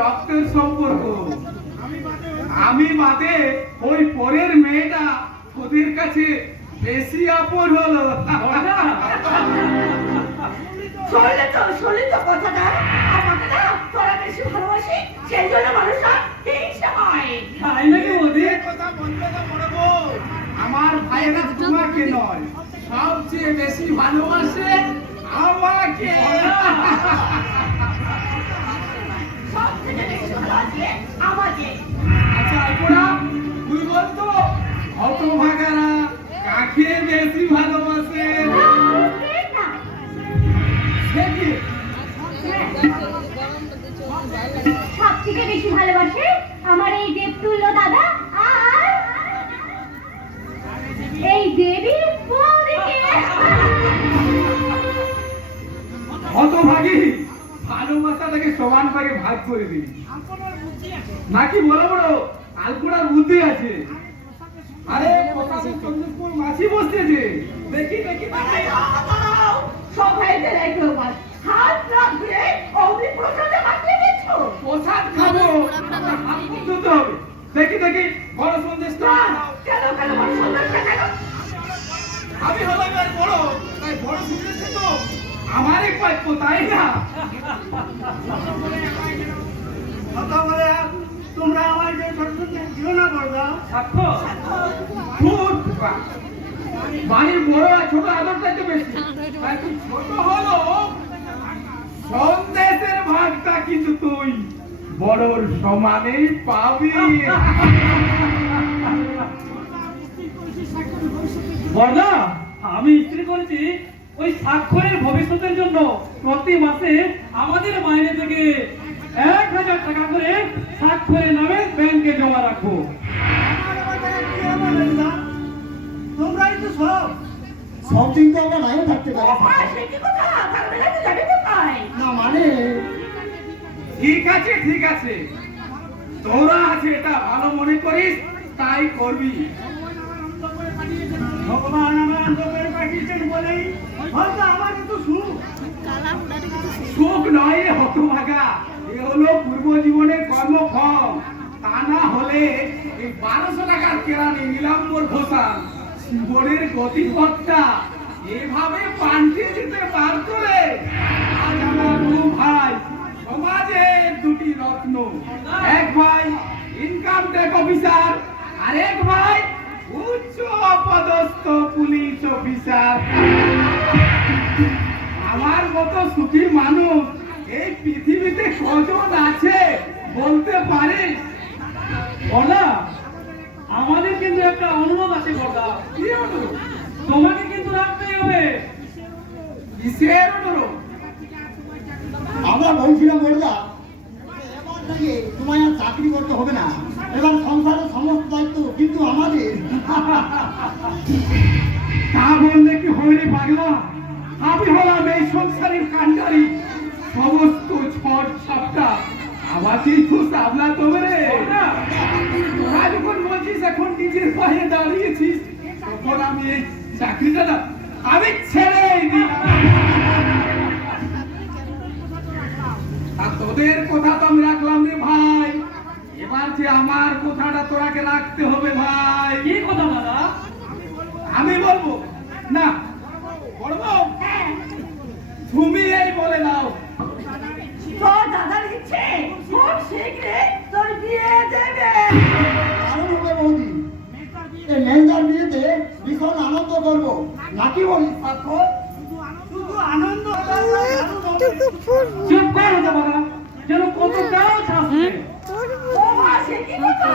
রক্তের সম্পর্ক আমি বাদে ওই পরের মেয়েটা তোদের কাছে বেশি আপন হলো। শুনলি তো কথাটা, আমাকে না তোরা বেশি ভালোবাসি, সেই জন্য মানুষরা হিংসা হয়। তাই নাকি ওদের কথা বলবে না বড় বউ? আমার ভাইয়েরা তোমাকে নয়, সবচেয়ে বেশি ভালোবাসে আমাকে। আচ্ছা আপুরা, তুই বলতো হতভাগারা কাকে বেশি ভালোবাসে? সব থেকে বেশি ভালোবাসে আমার এই দেবতুল্য দাদা আর এই দেবী বৌদিকে। হতভাগী ভালোবাসাটাকে সমান ভাগে ভাগ করে দিই নাকি বড় বড় আলকুড়ার বুদ্ধি আছে? আরে চন্দ্রপুর মাছি বসতেছে, দেখি দেখি সব ভাইদের একটু হাত রাখবে অমনি প্রসাদে মাখিয়ে দিচ্ছ। প্রসাদ খাবো, হাত ধুতে হবে। দেখি দেখি বড় সন্দেশটা কেন কেন বড় সন্দেশটা কেন? আমি হলাম আর বড়, তাই বড় সন্দেশটা তো আমারই প্রাপ্য, তাই না? তোমরা আমার যে সরস্বতী দিও না বড়দা। বাড়ির বড় আর ছোট আদর চাইতে বেশি, তাই তুই ছোট হলো সন্দেশের ভাগটা কিন্তু তুই বড়র সমানেই পাবি। বড়দা, আমি ইস্ত্রি করেছি ওই স্বাক্ষরের ভবিষ্যতের জন্য প্রতি মাসে আমাদের মাইনে থেকে 1000 টাকা করে স্বাক্ষরের নামে ব্যাংকে জমা রাখবো। তোমরাই তো সব দিন তো আমরা নাইও থাকতে পারি না, মানে ঠিক আছে ঠিক আছে, তোরা আছে এটা ভালো মনে করিস তাই করবি। ভগবান আমার অন্ধকারে পাঠিয়েছেন বলেই হয়তো আমার একটু সুখ নয় রে হতভাগা, এ হলো পূর্ব জীবনের কর্মফল। তা না হলে এই 1200 টাকার কেরানি নীলাম্বর ঘোষা জীবনের গতিপথটা এভাবে পাল্টে দিতে পারতো রে। আজ আমার দু ভাই সমাজের দুটি রত্ন, এক ভাই ইনকাম ট্যাক্স অফিসার, আরেক ভাই উচ্চ পদস্থ পুলিশ অফিসার। আমার মতো সুখী মানুষ এই পৃথিবীতে কজন আছে বলতে পারিস? বড়দা, আমাদের কিন্তু একটা অনুরোধ আছে বড়দা। কি অনুরোধ? তোমাকে কিন্তু রাখতেই হবে। কিসের অনুরোধ? আমরা বলছিলাম বড়দা, এবার থেকে তোমায় আর চাকরি করতে হবে না, এবার সংসারের সমস্ত দায়িত্ব কিন্তু আমাদের। তা বললে কি হইলে পাগলা? আমি হলাম এই সংসারের কান্ডারি, সমস্ত ঝড় ঝাপটা আমাকেই তো সামলাতে হবে রে। তোরা যখন বলছিস এখন নিজের পায়ে দাঁড়িয়েছিস, তখন আমি এই চাকরিটা না আমি ছেড়েই দিলাম। আর তোদের কথা তো আমি রাখলাম রে ভাই, এবার যে আমার কথাটা তোরাকে রাখতে হবে ভাই। কি কথা দাদা? আমি বলবো না, বলবো তুমি এই বলে দাও। তোর দাদার ইচ্ছে খুব শীঘ্রই তোর বিয়ে দেবে। কারণ হবে বৌদি, এই মেয়েটার বিয়েতে ভীষণ আনন্দ করবো নাকি বলি? স্বাক্ষর শুধু আনন্দ চুপ কর হতে পারা, যেন কতটাও থাকবে। ও মা, সে কি কথা?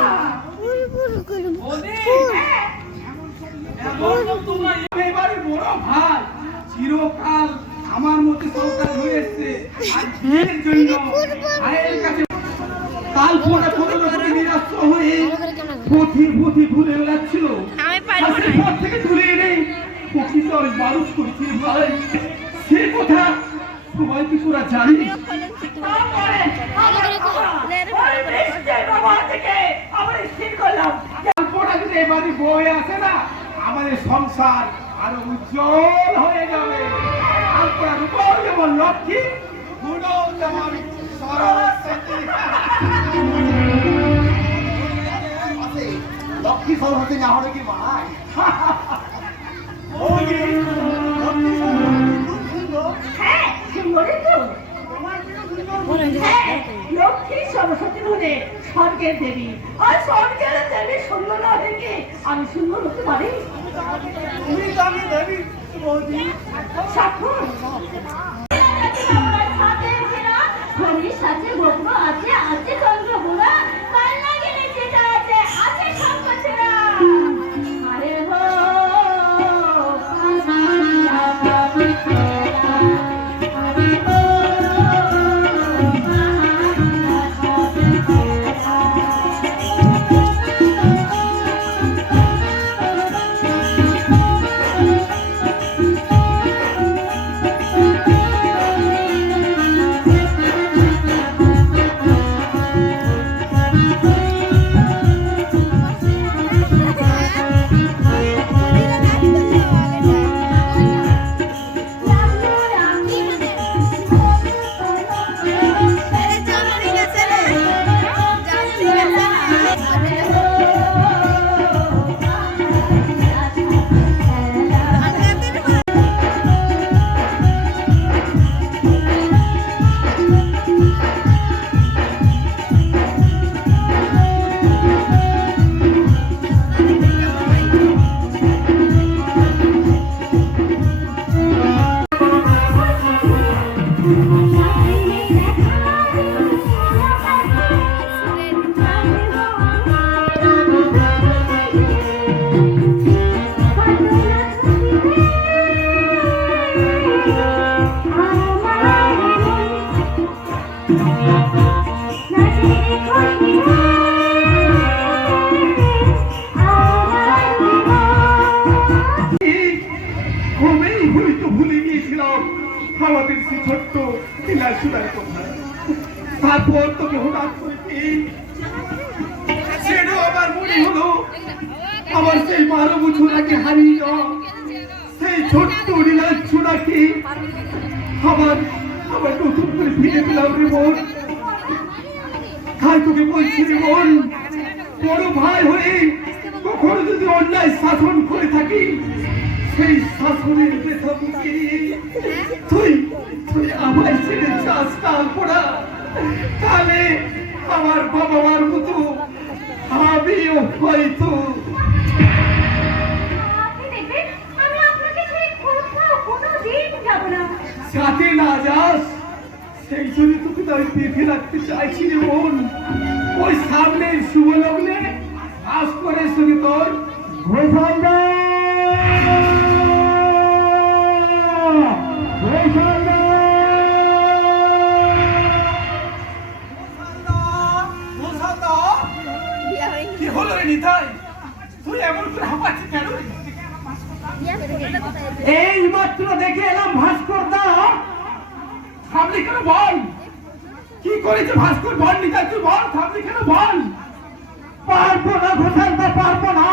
এবারে বড় এর জন্য মায়ের কাছে কাল পরে পরলোকে নিরাশ হয়ে পথি পথি ঘুরে বেড়াচ্ছিল। হাসির পর থেকে তুলে এনে প্রকৃত মানুষ করছি ভাই, সে কথা সবাই কি তোরা জানিস? তারপরে ওই বৃষ্টির বাবা থেকে আমরা স্থির করলাম তারপরে যদি এবারে বয়ে আসে না, আমাদের সংসার আরো উজ্জ্বল হয়ে যাবে। তারপরে রূপও যেমন লক্ষ্মী, গুণও যেমন সরস্বতী। লক্ষ্মী সরস্বতী না হলে কি মানায়? হ্যাঁ সুন্দরী তো হ্যাঁ লক্ষ্মী সরস্বতী বলে স্বর্গের দেবী, আর স্বর্গের দেবী সুন্দর না দেখে আমি সুন্দর হতে পারি? তুমি জানি দেবী বৌদি। সাক্ষর ঘড়ির সাথে গোপ্র আছে, আছে চন্দ্রগুড়া, কান্না গেলে যেটা আছে, আছে শঙ্কছেরা। আরে হো ঘুমেই হয়তো ভুলে গিয়েছিলাম আমাদের সেই ছোট্ট লীলাসুরার কথা। তারপর তোকে হঠাৎ করে পেয়ে সেটাও আমার মনে হলো আমার সেই 12 বছর আগে হারিয়ে যাওয়া সেই ছোট্ট লীলাসুরাকে আবার আবার নতুন করে ফিরে পেলাম রে বোন। তাই তোকে বলছি রে বোন, বড় ভাই হয়ে কখনো যদি অন্যায় শাসন করে থাকি, সেই শাসনের ব্যথা বুকে নিয়ে তুই তুই আমায় ছেড়ে চাষ কাল পড়া, তাহলে আমার বাবা মার মতো আমিও হয়তো আপনি দেখবেন আমি আপনাকে ছেড়ে কোথাও কোনোদিন যাব না। সাথে না যাস, সেই জন্য তোকে তো আমি বেঁধে রাখতে চাইছি রে বোন। ওই সামনে শুভ লগ্নে ভাস্করের সঙ্গে তোর ঘোষাল কি হলো রে নিতাই, তুই এমন করে হাঁপাচ্ছিস কেন? এই মাত্র দেখে এলাম ভাস্কর দা, থামলি কেন বল? কি করেছে ভাস্কর বল নিতাই, তুই বল, থামলি কেন বল? পারবো না ঘোষাল দা, পারবো না।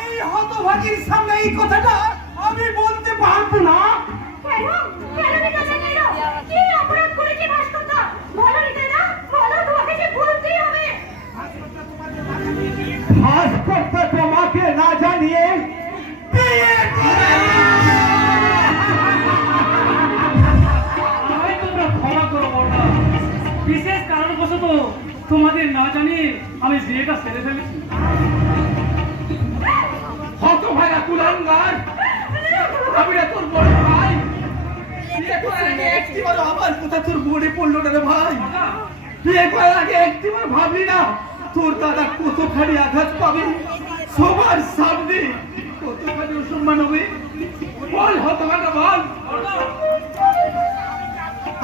এই হতভাগীর সামনে এই কথাটা আমি বলতে পারবো না। কেন কেন নিকাশে কেন কি অপরাধ করেছে ভাস্করদা? বলো নিতাইদা, বলো, তোমাকে যে বলতেই হবে। ভাস্কর দা তোমাকে না জানিয়ে বিয়ে করে। আমায় তোমরা ক্ষমা করো বড়রা, বিশেষ কারণবশত তোমাদের না জানিয়ে আমি বিয়েটা সেরে ফেলেছি। হতভাগা কুলাঙ্গার, আমি না তোর বড় ভাই। বিয়ে করার আগে একটিবার আমার কথা তোর মনে পড়লো না রে ভাই? বিয়ে করার আগে একটিবার ভাবলি না তোর দাদা কতখানি আঘাত পাবে, সবার সামনে কতখানি অসম্মান হবে? বল হতভাগা বল।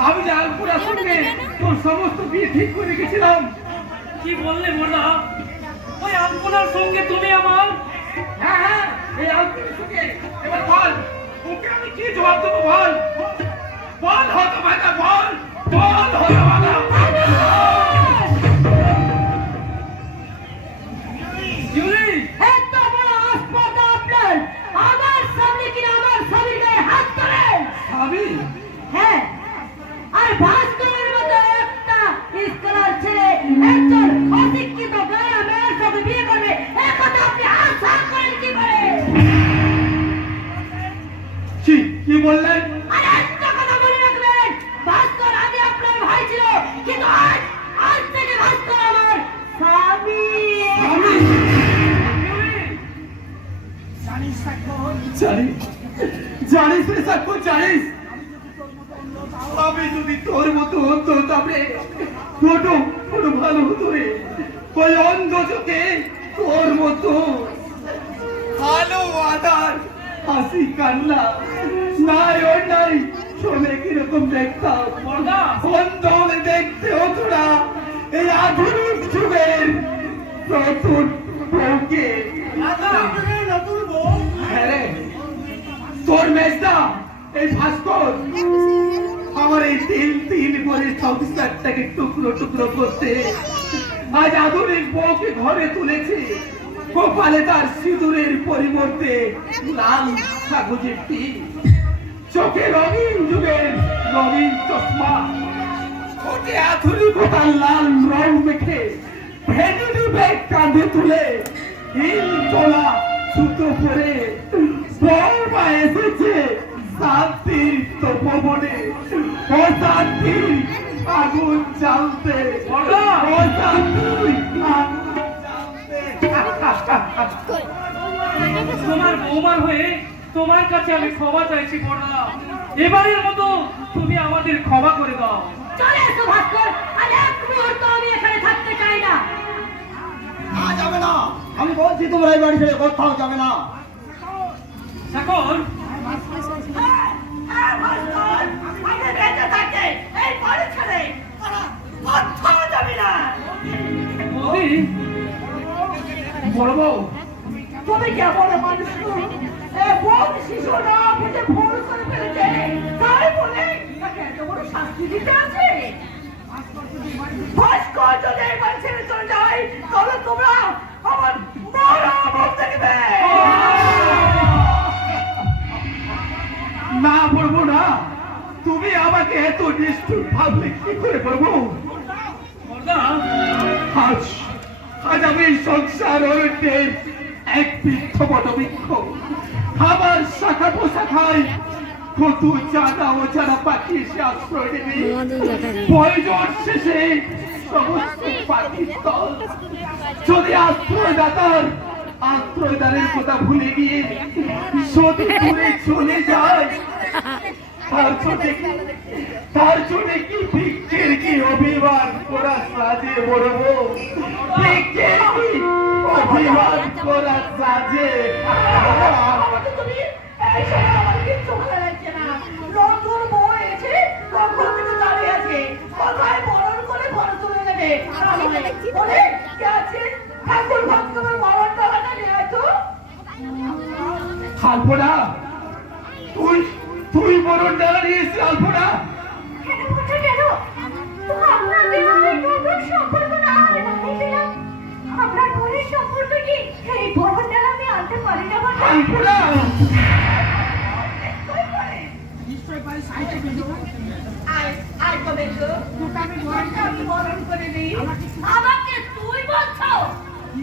আমি যে আলপুরার সঙ্গে তোর সমস্ত বিয়ে ঠিক করে রেখেছিলাম। কি বললে বড়দা? ওই আলপনার সঙ্গে তুমি আমার হ্যাঁ হ্যাঁ, এই আলপুরার সঙ্গে। এবার বল, ওকে আমি কি জবাব দেবো বল? বল হতভাগা, বল বল হতভাগা। জুলি, এত বড় আসপর্দা আপনার! আমার সামনে কিনা আমার স্বামীর গায়ে হাত তোলেন! আমি হ্যাঁ, আর ভাস্করের মতো একটা স্কলার ছেলে একজন অশিক্ষিত গায়ে মেয়ের সাথে বিয়ে করবে, এ কথা আপনি আশা করেন কি করে? কি বললেন? আর একটা কথা মনে রাখবেন, ভাস্কর আগে আপনার ভাই ছিল, কিন্তু আজ থেকে ভাস্কর আমার স্বামী। জানিস জানিস রে সাক্ষ্য, জানিস আমি যদি তোর মতো হতো তবে ফটো ফটো ভালো হতো রে। ওই অন্ধ চোখে তোর মতো ভালো আদার হাসি কান্না নাই ওর নাই শোনে কিরকম দেখতাম। বড়দা, অন্ধ হলে দেখতে হতো না এই আধুনিক যুগের নতুন বউকে। নতুন বউ হ্যাঁ রে, তোর মেজদা এই ভাস্কর আমার এই তিল তিল করে সংসারটাকে টুকরো টুকরো করতে আজ আধুনিক বউকে ঘরে তুলেছে। কপালে তার সিঁদুরের পরিবর্তে লাল কাগজের টিন, চোখে রঙিন যুগের রঙিন চশমা, ঠোঁটে আধুনিকতার লাল রং মেখে ভেনুনি ব্যাগ কাঁধে তুলে হিল তোলা সুতো পরে বউমা এসেছে শান্তির তপবনে অশান্তির আগুন জ্বালতে। অশান্তির আগুন জ্বালতে। তোমার বৌমার হয়ে তোমার কাছে আমি ক্ষমা চাইছি বড়দা। এবারের মতো তুমি আমাদের ক্ষমা করে দাও। চলে এসো ভাস্কর, আর এক মুহূর্ত আমি এখানে থাকতে চাই না। যাবে না, আমি বলছি তোমরা এই বাড়ি ছেড়ে কোথাও যাবে না। এখন হ্যাঁ, হ্যাঁ, ভাস্কর, আমি বেঁচে থাকতে এই বাড়ি ছেড়ে কোথাও যাবি না। বৌদি, বড় বউ তুমি কেমন মানুষ গো? এ বোন শিশু না বুঝে ভুল করে ফেলেছে, তাই বলে তাকে এত বড় শাস্তি দিতে আছে? ভাস্কর যদি এই বাড়ি ছেড়ে চলে যায় তবে তোমরা আমার মরা মুখ দেখবে। না বলবো না, তুমি আমাকে এত নিষ্ঠুর ভাবলে কি করে বলবো? বড়দা, আজ আজ আমি সংসার অরণ্যে এক বৃক্ষ বটবৃক্ষ, খাবার শাখা পোশাখায় কত জানা ও যারা পাখি এসে আশ্রয় নেবে। প্রয়োজন শেষে সমস্ত পাখির দল যদি আশ্রয়দাতার আশ্রয়দানের কথা ভুলে গিয়ে সত্যি দূরে চলে যায়, তার জন্য কি ভিক্ষের কি অভিমান করা সাজে বলব? ভিক্ষের কি অভিমান করা সাজে? আমাকে তুমি এই সময় আমার কিচ্ছু ভালো লাগছে না। নতুন বউ এসে কখন থেকে দাঁড়িয়ে আছে, কোথায় বরণ করে ঘরে চলে যাবে। বলে কে আছে ঠাকুর ভক্তদের বরণ টাকাটা নিয়ে আসো। আলপনা, তুই বড় ডালা নিয়েছিস আলপনা? কেন বলছো কেন? আপনাদের আর নতুন সম্পর্ক না হলে ভাবছিলাম আপনার ঘরের সম্পর্ক কি এই ভবনটা আমি আনতে পারি না বলে? আলপনা আয় তবে তো আমি বরণ করে দিই। আমাকে তুই বলছো?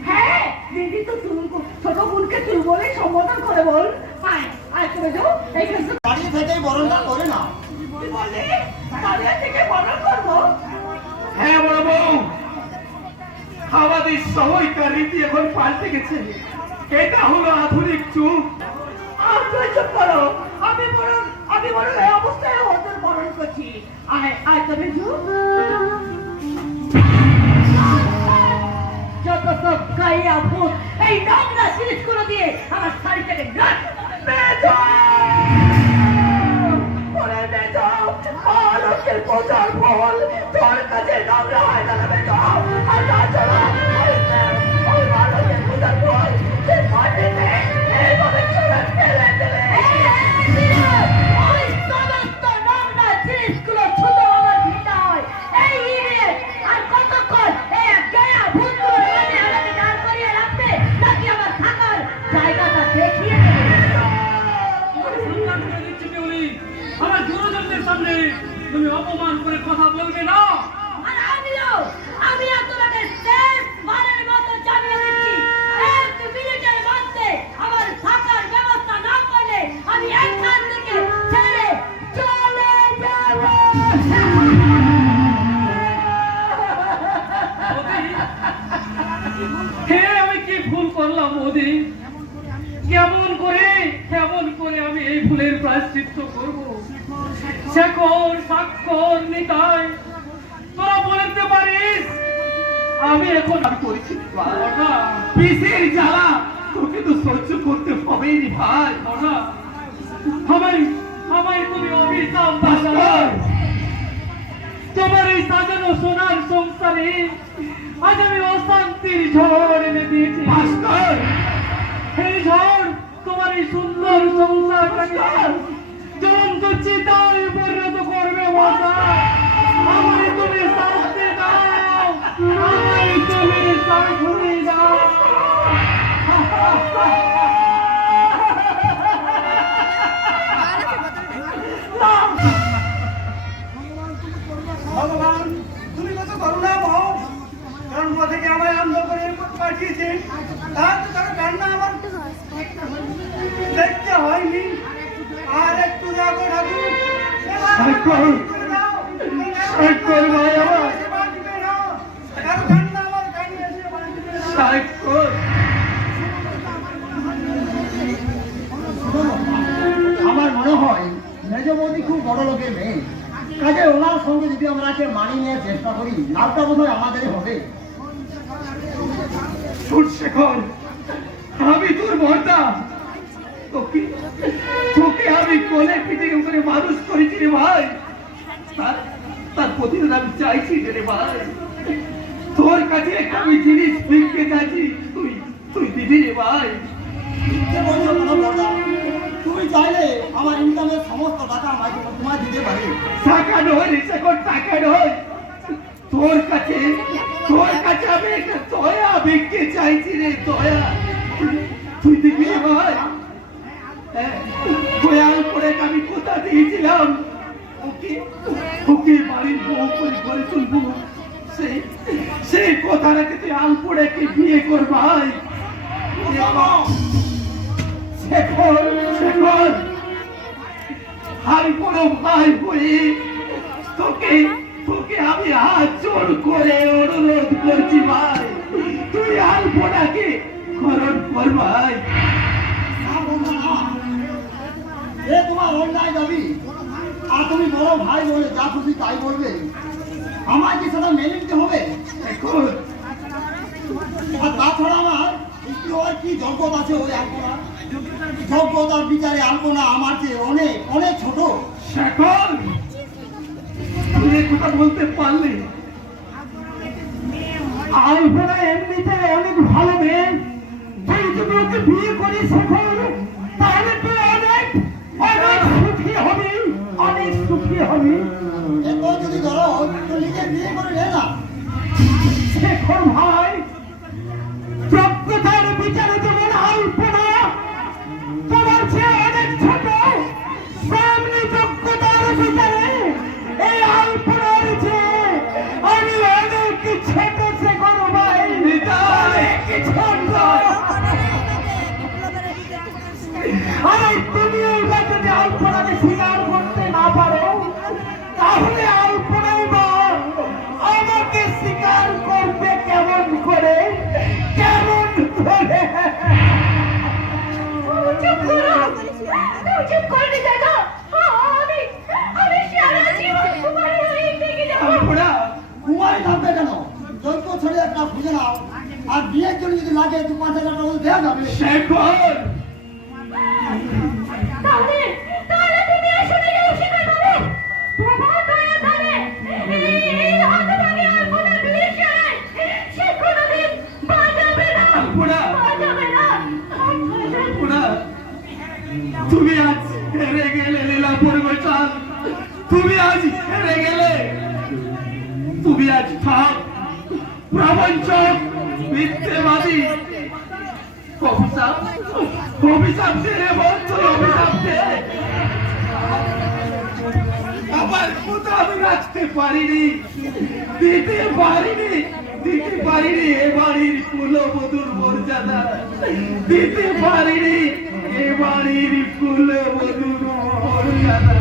হ্যাঁ দিদি, তো তুই ছোট বোনকে তুই বলে সম্বোধন করে বল। আয় আয় তবে তো এইখানে দাঁড়িয়ে থেকেই বরণটা করে না। কি বলে দাঁড়িয়ে থেকে বরণ করবো? হ্যাঁ বড় বউ, আমাদের সময়কার রীতি এখন পাল্টে গেছে। এটা হলো আধুনিক যুগ। আর তুই চুপ করো, আমি বরং এই অবস্থায় ওদের বরণ করছি। আয় আয় তবে যত সব গাইয়া ভূত এই নোংরা জিনিসগুলো দিয়ে আমার শাড়িটাকে বেজো করে বেজো। আর খোঁজার ফল তোর কাছে নোংরা হয় না বেটা। আর তাছাড়া ওই মানুষের খোঁজার ফল সে মাটিতে এইভাবে ছুঁড়ে ফেলে দিলে ওই সমস্ত নোংরা জিনিসগুলো ছুতো আমার ঘৃণা হয়। এই ইডিয়েট আর কতক্ষণ এই গয়া ভূতগুলো এনে আমাকে দাঁড় করিয়ে রাখবে নাকি আমার থাকার জায়গাটা দেখিয়ে দেবে? সম্মান করে দিচ্ছি কেউলি, আমার গুরুজনদের সামনে তুমি অপমান করে কথা বলবে না। আর আমিও তোমাকে শেষ বারের মতো জানিয়ে দিচ্ছি, 1 মিনিটের মধ্যে আমার থাকার ব্যবস্থা না করলে আমি এখান থেকে ছেড়ে চলে যাব। হে আমি কি ভুল করলাম মোদি? কেমন করে আমি এই ভুলের প্রায়শ্চিত্ত করব? শেখর, স্বাক্ষর, নিতাই, তোরা বলতে পারিস আমি এখন আমি করেছি পিসের জ্বালা তোকে তো সহ্য করতে হবেই রে ভাই। আমায় তুমি অভিশাপ দাও। তোমার এই সাজানো সোনার সংসারে আজ আমি অশান্তির ঝড় এনে দিয়েছি। মাস্টার এই ঝড় তোমার এই সুন্দর সংসারটাকে জ্বলন্ত চিতায় পরিণত করবে মশাই। আমায় তুমি শাস্তি দাও, আমায় তুমি শাস্তি দাও। ভগবান তুমি কত করুণা মহ, জন্ম থেকে আমায় অন্ধ করে পাঠিয়েছে, তার তো তার কান্না আমার দেখতে হয়নি। আর একটু রাখো ঠাকুর, আমার মনে হয় মেজ বৌদি খুব বড় লোকের মেয়ে, কাজে ওনার সঙ্গে যদি আমরা একে মানিয়ে নেওয়ার চেষ্টা করি, লাভটা বোধ হয় আমাদেরই হবে। শেখর, আমি তোর ভর্তা, তোকে আমি কোলে পিঠে করে মানুষ করেছি রে ভাই। তার প্রতিদিন আমি চাইছি রে ভাই, তোর কাছে একটা আমি জিনিস ভিক্ষে চাইছি, তুই দিবি রে ভাই। ইচ্ছে বলছো কোনো বড়দা, তুমি চাইলে আমার ইনকামের সমস্ত টাকা আমাকে তোমায় দিতে পারি। টাকা নয় রে শেখর, টাকা নয়, তোর কাছে আমি একটা দয়া ভিক্ষে চাইছি রে, দয়া। তুই দিবি রে ভাই? দয়াল করে আমি কোথা দিয়েছিলাম, ওকে বাড়ির বউ করে ঘরে তুলবো, সেই কথাটাকে তুই আলপোড়াকে বিয়ে কর ভাই। শেখর, আমি বড় ভাই হয়ে তোকে আমি হাত জোর করে অনুরোধ করছি ভাই, তুই আলপোড়াকে খরণ কর ভাই। এ তোমার অন্যায় দাবি, আর তুমি বড় ভাই বলে যা খুশি তাই বলবে, আমায় কি সেটা মেনে নিতে হবে? এখন আর তাছাড়া আমার একটু হয় কি যোগ্যতা আছে ওই আলপনা? যোগ্যতার বিচারে আলপনা আমার চেয়ে অনেক অনেক ছোট। শেখর, তুই এই কথা বলতে পারলি? আলপনা এমনিতে অনেক ভালো মেয়ে, তুই যদি ওকে বিয়ে করিস শেখর, তাহলে তুই অনেক সুখী হবি, অনেক সুখী হবি। এরপর যদি ধরো তো নিজে বিয়ে করে নে না। শেখর ভাই, যোগ্যতার বিচারে যেমন আলপনা তোমার চেয়ে অনেক ছোট, সামনে যোগ্যতার বিচারে এই আলপনার চেয়ে আমি অনেক ছোট। শেখর ভাই, অনেক ছোট। আর তুমি এইবার যদি আলপনাকে স্বীকার করতে না পারো, তাহলে আলপনাই বা আমাকে স্বীকার করবে কেমন করে? চুপ করে দাদা, আমি সারা জীবন কুমারী হয়ে থেকে যাবো। আলপনা, কুমারী থাকবে কেন? যোগ্য ছেলে একটা খুঁজে নাও, আর বিয়ের জন্য যদি লাগে 2-5 হাজার টাকা দেওয়া যাবে। শেখর, তাহলে তুমি আসলে স্বীকার করো, তোমার দয়া ধরে তুমি আজ হেরে গেলে, তুমি আজ ঠক, প্রবঞ্চক, মিথ্যেবাদী। অভিশাপ, অভিশাপ দে রে বন্ধু, অভিশাপ দে। আমার কথা আমি রাখতে পারিনি, দিতে পারিনি, দিতে পারিনি এ বাড়ির কুলবধূর মর্যাদা, দিতে পারিনি এ বাড়ির কুলবধূর মর্যাদা।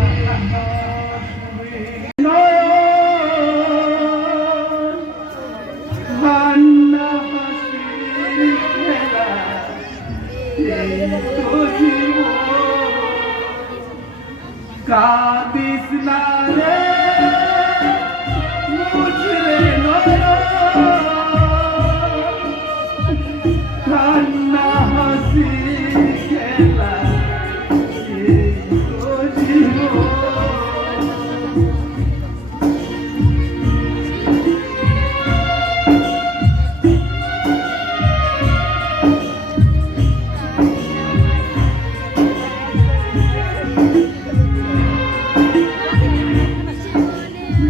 কান্না হাসির খেলা, এই তো জীবন। কাঁদিস না রে মুচড়ে নয়ন, কান্না হাসির খেলা, এই তো জীবন।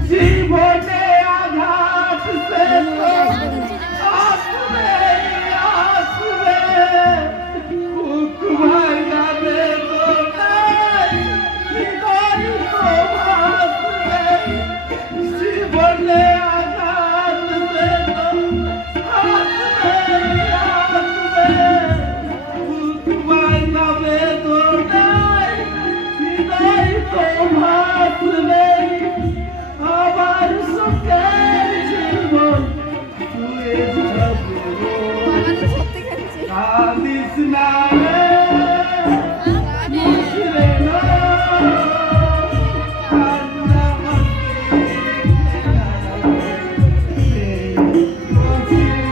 জীবনে আঘাত সে তো আসবে আসবে, বুক ভাঙাবে তো নাই, হৃদয় তো ভাসবে। জীবনে আঘাত সে তো আসবে আসবে, বুক ভাঙাবে তো নাই, হৃদয় তো ভাসবে। আবার সুখের জীবন তুই যাবো, কাঁদিস না রে মুচড়ে নয়ন, কান্না হাসির খেলা, এই তো জীবন।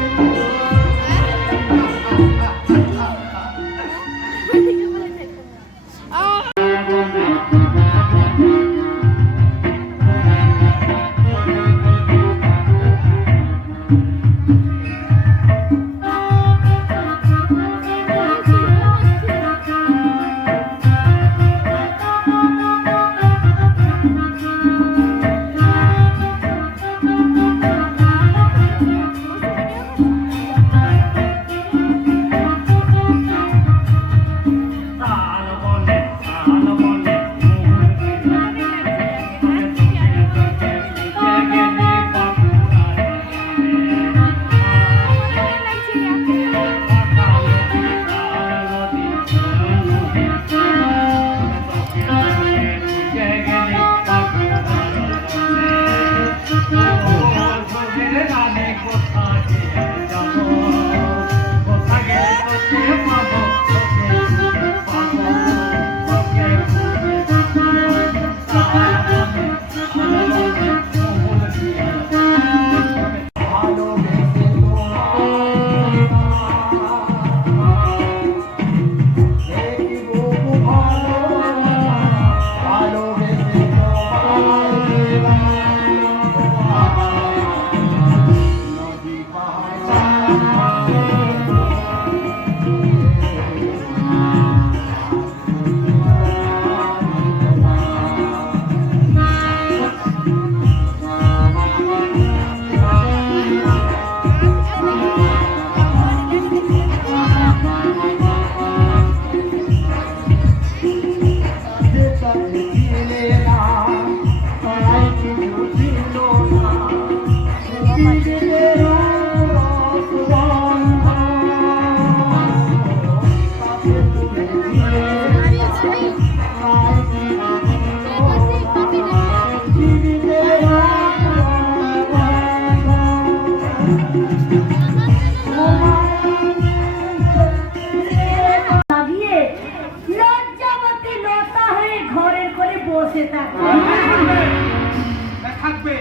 থাকবে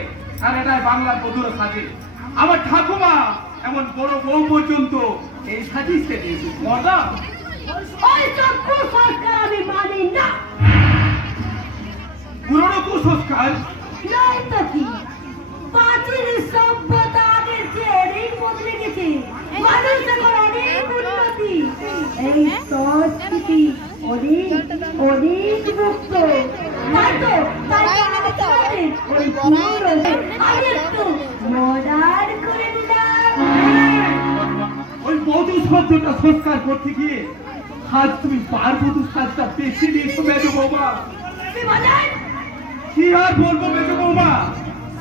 আর এটাই বাংলার বধুর সাজে। আমার ঠাকুমা এমন বড় বউ পর্যন্ত এই সাজি সেজেছে। মজা ওই সব কুসংস্কার আমি মানি না। পুরনো কুসংস্কার নয় তো কি, প্রাচীন সভ্যতা আগের চেয়ে অনেক বদলে গেছে, মানুষ এখন অনেক উন্নতি, এই সংস্কৃতি অনেক মুক্ত তাই তো আপনাদের ওই পুরো আমি একটু মডার্ন করে দিলাম। ওই বধূ শব্দটা সংস্কার করতে গিয়ে আজ তুমি পার্বতী সাজটা বেছে নিয়েছো মেজো বৌমা। কি বলেন? কি আর বলবো মেজো বৌমা,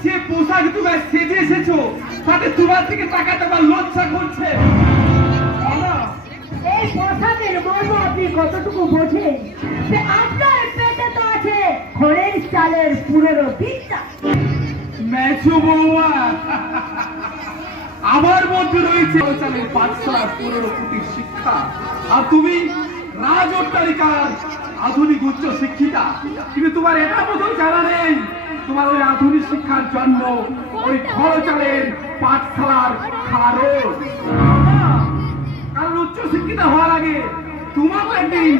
সে পোশাক তুমি সেজে এসেছো তাতে তোমার থেকে টাকাটা আমার লজ্জা করছে। বাবা, এই পোশাকের মর্ম আপনি কতটুকু বোঝেন যে আপনার পেটে তো আছে খড়ের চালের পুরনো বিদ্যা। মেজো বৌমা, আমার মধ্যে রয়েছে চালের পাঠশালার 15 কোটির শিক্ষা, আর তুমি রাজ অট্টালিকার আধুনিক উচ্চ শিক্ষিতা। কিন্তু তোমার এটা বোধহয় জানা নেই তোমার ওই আধুনিক শিক্ষার জন্ম ওই খরচালের পাঠশালার খরচ। কারণ উচ্চ শিক্ষিতা হওয়ার আগে তোমাকে একদিন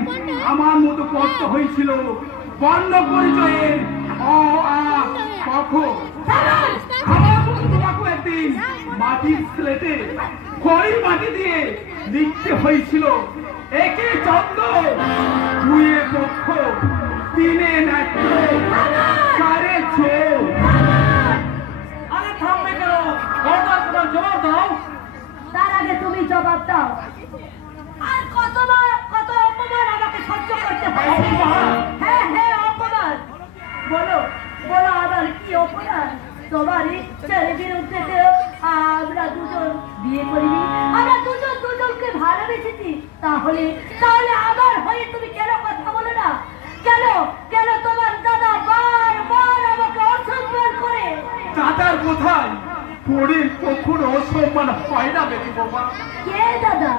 আমার মতো পড়তে হয়েছিল বর্ণ পরিচয়ের অ আ ক খ। আমার মতো তোমাকে একদিন মাটির স্লেটে খড়ি মাটি দিয়ে লিখতে হয়েছিল একে চন্দ্র, দুয়ে পক্ষ, তিনে নাট্য, চারে ছো। আরে থামবে কেন? বর্দার কোনো জবাব দাও। তার আগে তুমি জবাব দাও, আর কত অপমান আমাকে সহ্য করতে হয়? হ্যাঁ হ্যাঁ, অপমান। বলো বলো আবার কি অপমান? তোমার ইচ্ছার বিরুদ্ধে তো আমরা দুজন বিয়ে করিনি, আমরা দুজন দুজনকে ভালোবেসেছি। তাহলে তাহলে আমার হয়ে তুমি কেন কথা বলে না? কেন কেন তোমার দাদা বারবার আমাকে অসম্মান করে? দাদার কোথায় পড়ে কখনো অসম্মান হয় না বেটি বাবা। কে দাদা?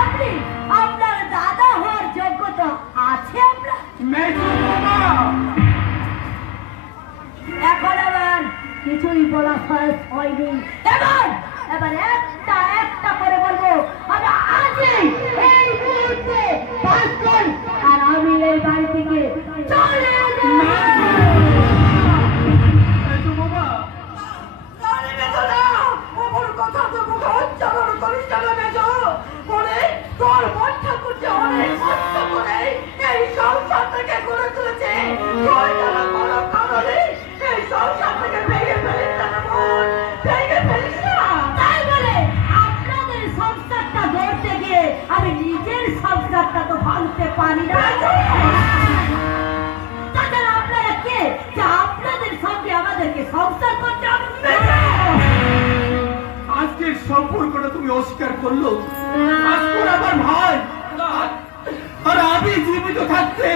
আপনি, আপনার দাদা হওয়ার যোগ্যতা আছে আপনার? মেজো বাবা, এখন আবার কিছুই বলা শেষ হয়নি। এবার এবার একটা একটা করে বলবো, আমরা আজই এই মুহূর্তে পাস করি, আর আমি এই বাড়ি থেকে চলে যাব। মেজো বাবা, আরে মেজো না, ওপর কথা তো মুখে উচ্চারণ করিস না মেজো। বলে তোর মন ঠাকুর যে অনেক কষ্ট করে এই সংসারটাকে গড়ে তুলেছে, তুই যেন কোনো কারণে এই সংসারটাকে ভেঙে ফেলিস না মন, ভেঙে ফেলিস না। তাই বলে আপনাদের সংসারটা গড়তে গিয়ে আমি নিজের সংসারটা তো ভাঙতে পারি না। তাছাড়া আপনারা কে যে আপনাদের সঙ্গে আমাদেরকে সংসার করতে হবে? আজকের সম্পর্কটা তুমি অস্বীকার করলো। আজকের আমার ভাই, আর আমি জীবিত থাকতে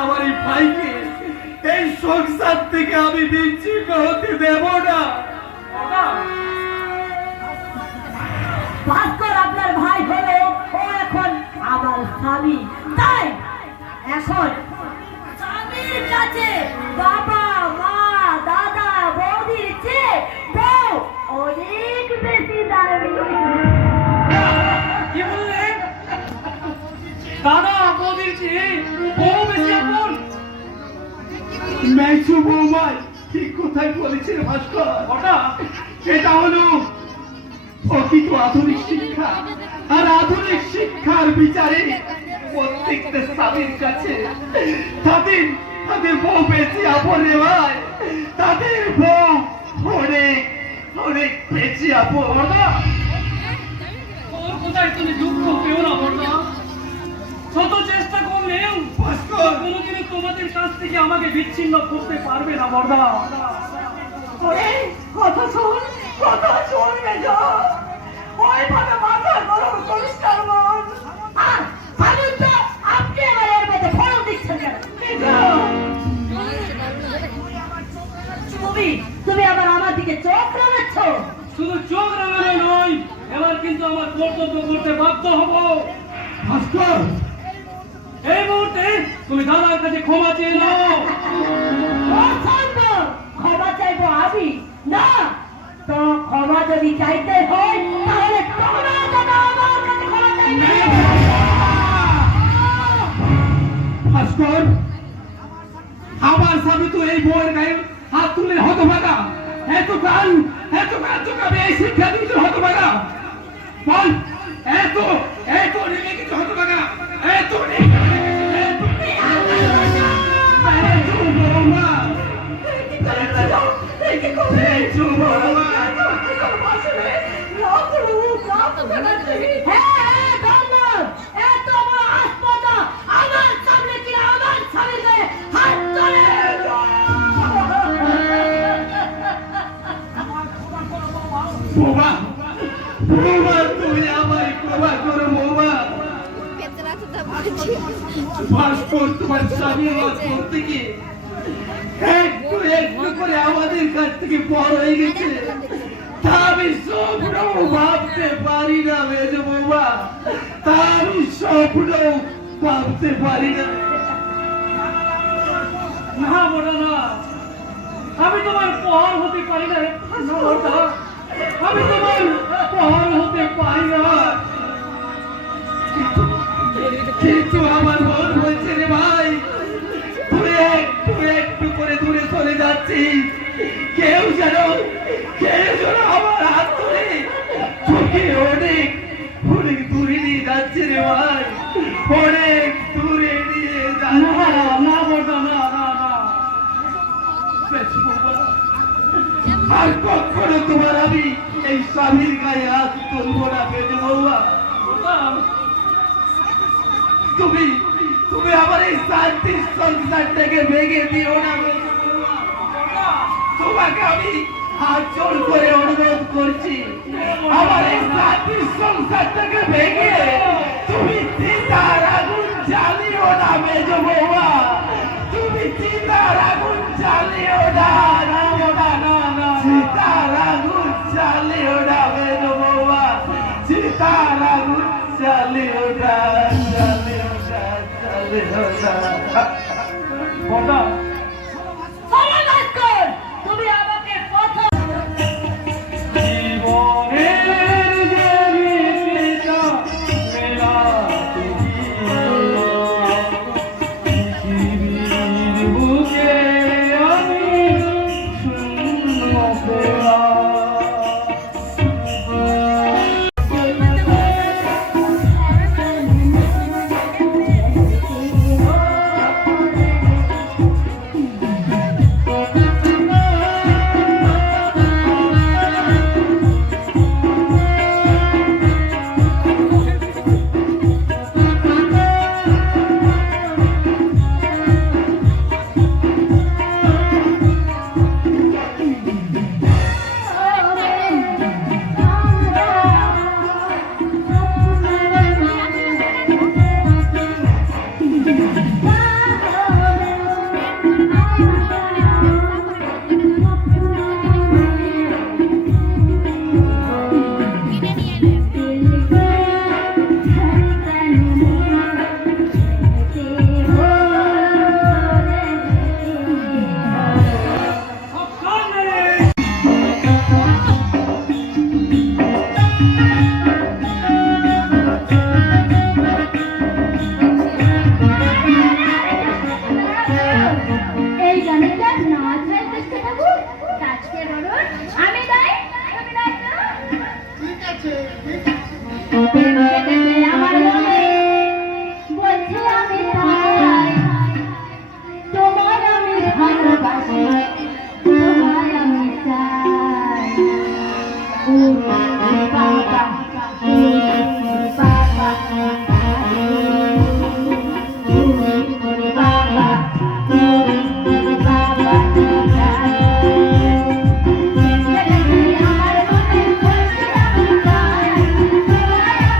আমার এই ভাইকে এই সংসার থেকে আমি বিচ্ছিন্ন হতে দেব না। বাবা, ভাস্কর আপনার ভাই হলো, ও এখন আমার স্বামী। তাই এখন স্বামীর কাছে বাবা মা দাদা বৌদির চেয়ে বউ অনেক বেশি দামি। কি বললে? দাদা বৌদির চেয়ে বউ বেশি আপন? মেজো বৌমা ঠিক কোথায় বলেছে ভাস্কর। ওটা এটা হলো প্রকৃত আধুনিক শিক্ষা, আর আধুনিক শিক্ষার বিচারে প্রত্যেকটা স্বামীর কাছে তাদের তাদের বউ বেশি আপন রে ভাই, তাদের বউ অনেক অনেক বেশি আপন। বর্দা, ওর কোথায় তুমি দুঃখ পেও না বর্দা। শত চেষ্টা করলেও ভাস্কর, কোনোদিনও তোমাদের কাছ থেকে আমাকে বিচ্ছিন্ন করতে পারবে না বর্দা। ওরে কথা শোন, কথা শোন মেজো। ওইভাবে মাথা গরম করিস না মন। আর ভাবুন তো, আপনি আমার এর মধ্যে ফলন দিচ্ছেন কেন? মেজো, তুমি আবার আমার দিকে চোখ রাঙাচ্ছ। শুধু চোখ রাঙানো নয়, এবার কিন্তু আমার কর্তব্য করতে বাধ্য হব। ভাস্কর, এই মুহূর্তে তুমি দাদার কাছে ক্ষমা চেয়ে নাও। অসম্ভব, ক্ষমা চাইবো আমি না। তো ক্ষমা যদি চাইতে হয় তাহলে তোমরা দাদা আমার কাছে ক্ষমা চাইবে। ভাস্কর, আমার স্বামী তো এই বউয়ের গায়ে হাত তুলে হতভাগা। এত কাল তোকে আমি এই শিক্ষা দিয়েছি হতভাগা। বল, এত এত নেমে কিছু হতভাগা, এত ভাস্কর তোমার স্বামীর বাস করতে গিয়ে একটু একটু করে আমাদের কাছ থেকে বড় হয়ে গেছে, তা আমি স্বপ্নও ভাবতে পারি না মেজ বৌমা, তা আমি স্বপ্নও ভাবতে পারি না। না মোটা না, আমি তোমার পর হতে পারি না রে মোটা, আমি তোমার পর হতে পারি না। কিন্তু আমার মন বলছে রে ভাই, তুই একটু একটু করে দূরে চলে যাচ্ছিস, কেউ যেন আমার হাত ধরে তোকে অনেক অনেক দূরে নিয়ে যাচ্ছে রে ভাই, অনেক দূরে নিয়ে না যাচ্ছে। না মোটা না না না, আর কখনো তোমার আমি এই স্বামীর গায়ে হাত তুলবো না বেজে বৌমা। তুমি তুমি আমার এই শান্তির সংসারটাকে ভেঙে দিও না বেজে বৌমা। তোমাকে আমি হাত জোর করে অনুরোধ করছি, আমার এই শান্তির সংসারটাকে ভেঙে তুমি চিতার আগুন জ্বালিও না বেজে বৌমা, তুমি চিতার আগুন জ্বালিও না, না না না না, চিতার আগুন জ্বালিও না বেজে বৌমা, চিতার আগুন জ্বালিও না, জ্বালিও না, জ্বালিও না। মোটা শোনো ভাস্কর, তুমি আমাকে কথা জীবনের যে রীতিটা মেলাতে পৃথিবীর বুকে আমি শূন্য পেলাম। এই গানটা নাচ হয় দেখতে পাবো, নাচকে বলুন আমি গাই, তুমি নাচো। ঠিক আছে, ঠিক আছে। প্রেম কেটেছে আমার মনে, বলছি আমি তাই, তোমার আমি ভালোবাসি, তোমার আমি চাই। উড়ে বাবা, উড়ে বাবা, উড়ে বাবা, উড়ে বাবা, আমার মনে বলছি আমি তাই, তোমার